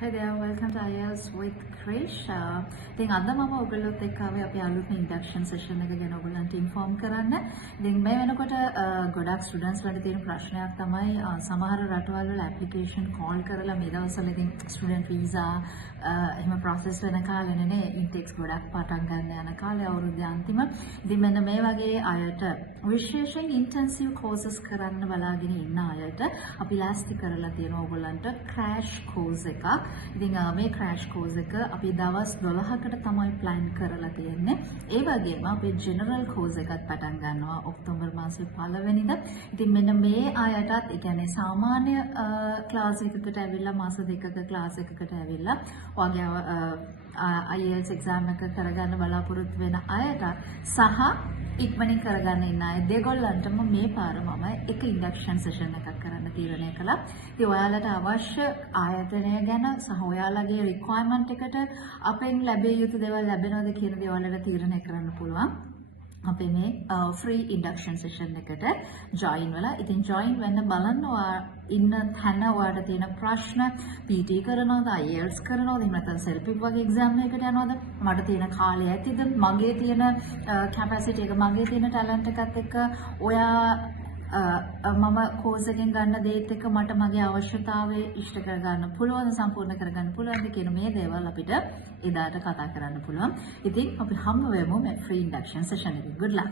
Hi there, welcome to IELTS with Krish. ඉතින් අද මම ඔයගොල්ලොත් එක්ක ආවේ අපි අලුත්ම ඉන්ඩක්ෂන් සෙෂන් එක ගැන ඔයගොල්ලන්ට ඉන්ෆෝම් කරන්න. ඉතින් මේ වෙනකොට ගොඩක් ස්ටුඩන්ට්ස් වලට තියෙන ප්‍රශ්නයක් තමයි සමහර රටවල් වල ඇප්ලිකේෂන් කෝල් කරලා මේ දවස්වල ඉතින් ස්ටුඩන්ට් වීසා එහෙම ප්‍රොසෙස් වෙන කාලේ නේ ඉන්ටෙක්ස් ගොඩක් පටන් ගන්න යන කාලේ අවුරුද්දේ අන්තිම. ඉතින් මෙන්න මේ වගේ අයට විශේෂයෙන් ඉන්ටෙන්සිව් කෝසස් කරන්න බලාගෙන ඉන්න අයට අපි ලෑස්ති කරලා තියෙනවා ඔයගොල්ලන්ට ක්‍රෑෂ් කෝස් එකක්. ඉතින් මේ ක්‍රෑෂ් කෝස් එක අපි දවස් 12කට තමයි ප්ලෑන් කරලා තියෙන්නේ. ඒ වගේම අපි ජෙනරල් කෝස් එකත් පටන් ගන්නවා ඔක්තෝබර් මාසේ 1 වෙනිදා. ඉතින් මෙන්න මේ අයටත් ඒ කියන්නේ සාමාන්‍ය ක්ලාස් එකකට ඇවිල්ලා මාස දෙකක ක්ලාස් එකකට ඇවිල්ලා ඔයගේ IELTS එක්සෑම් එක කරගන්න බලාපොරොත්තු වෙන අයට සහ ඉක්මනින් කරගන්න ඉන්න අය දෙගොල්ලන්ටම මේ පාර මම එක ඉන්ඩක්ෂන් සෙෂන් එකක් කරන්න තීරණය කළා. ඉතින් ඔයාලට අවශ්‍ය ආයතනය ගැන සහ ඔයාලගේ රික්වයර්මන්ට් එකට අපෙන් ලැබිය යුතු දේවල් ලැබෙනවද කියන දේ ඔයාලට තීරණය කරන්න පුළුවන්. අපේ මේ ෆ්‍රී ඉන්ඩක්ෂන් සෙෂන් එකට ජොයින් වෙලා ඉතින් ජොයින් වෙන්න බලන්න ඉන්න තැන ඔයාලට තියෙන ප්‍රශ්න PT කරනවද IELTS කරනවද එහෙම නැත්නම් සෙල්ෆිප් වගේ එක්සෑම් එකකට යනවද මට තියෙන කාලය ඇතිද මගේ තියෙන කැපැසිටි එක මගේ තියෙන ටැලන්ට් එකත් එක්ක ඔයා මම කෝස් එකෙන් ගන්න දේත් එක්ක මට මගේ අවශ්‍යතාවය ඉෂ්ට කරගන්න පුළුවන් සම්පූර්ණ කරගන්න පුළුවන්ද කියන මේ දේවල් අපිට එදාට කතා කරන්න පුළුවන්. ඉතින් අපි හම්බ වෙමු මේ ෆ්‍රී ඉන්ඩක්ෂන් සෙෂන් එකේ. good luck.